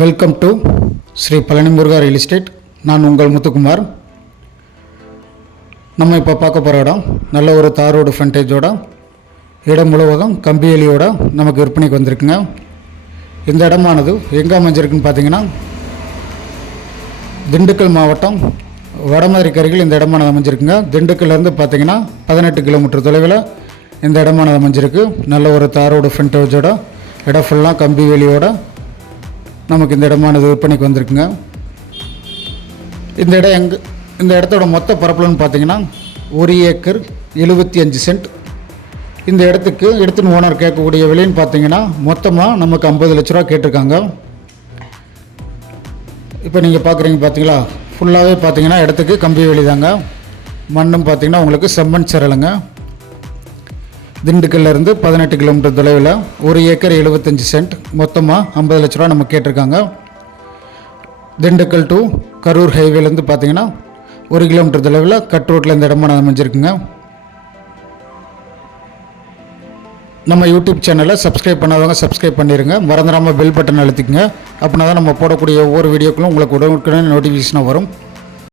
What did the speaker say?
Welcome to Sri Palani Muruga real estate. நான் உங்கள் முத்துக்குமார். நம்ம இப்போ பார்க்க போகிற இடம் நல்ல ஒரு தார் ரோடு ஃப்ரண்டேஜோட இடம் முழுவதும் கம்பிவேலியோட நமக்கு விற்பனைக்கு வந்திருக்குங்க. இந்த இடமானது எங்கே அமைஞ்சிருக்குன்னு பார்த்தீங்கன்னா திண்டுக்கல் மாவட்டம் வடமதுரைக்கு அருகில் இந்த இடமானது அமைஞ்சிருக்குங்க. திண்டுக்கல்லேருந்து பார்த்தீங்கன்னா 18 கிலோமீட்டர் தொலைவில் இந்த இடமானது அமைஞ்சிருக்கு. நல்ல ஒரு தார் ரோடு ஃப்ரண்டேஜோட இடம் ஃபுல்லாக கம்பிவேலியோட நமக்கு இந்த இடமானது விற்பனைக்கு வந்திருக்குங்க. இந்த இடத்தோட மொத்த பரப்பளவுன்னு பார்த்தீங்கன்னா 1 ஏக்கர் 75 சென்ட். இந்த இடத்துக்கு இடத்தின் ஓனர் கேட்கக்கூடிய விலைன்னு பார்த்தீங்கன்னா மொத்தமாக நமக்கு 50 லட்ச ரூபா கேட்டிருக்காங்க. இப்போ நீங்கள் பார்க்குறீங்க பார்த்தீங்களா, ஃபுல்லாகவே பார்த்தீங்கன்னா இடத்துக்கு கம்பி வேலி தாங்க. மண்ணும் பார்த்தீங்கன்னா உங்களுக்கு செம்மண் சரலுங்க. திண்டுக்கல்லேருந்து 18 கிலோமீட்டர் தொலைவில் 1 ஏக்கர் 75 சென்ட், மொத்தமாக 50 லட்ச ரூபா நம்ம கேட்டிருக்காங்க. திண்டுக்கல் டு கரூர் ஹைவேலேருந்து பார்த்தீங்கன்னா 1 கிலோமீட்டர் தொலைவில் கட் ரோட்டில் இந்த இடமா அமைஞ்சிருக்குங்க. நம்ம யூடியூப் சேனலை சப்ஸ்கிரைப் பண்ணாதவங்க சப்ஸ்கிரைப் பண்ணிடுங்க. மறந்துடாமல் பெல் பட்டன் அழுத்திக்கங்க. அப்படின்னா தான் நம்ம போடக்கூடிய ஒவ்வொரு வீடியோக்களும் உங்களுக்கு உடனுக்குடன் நோட்டிஃபிகேஷனாக வரும்.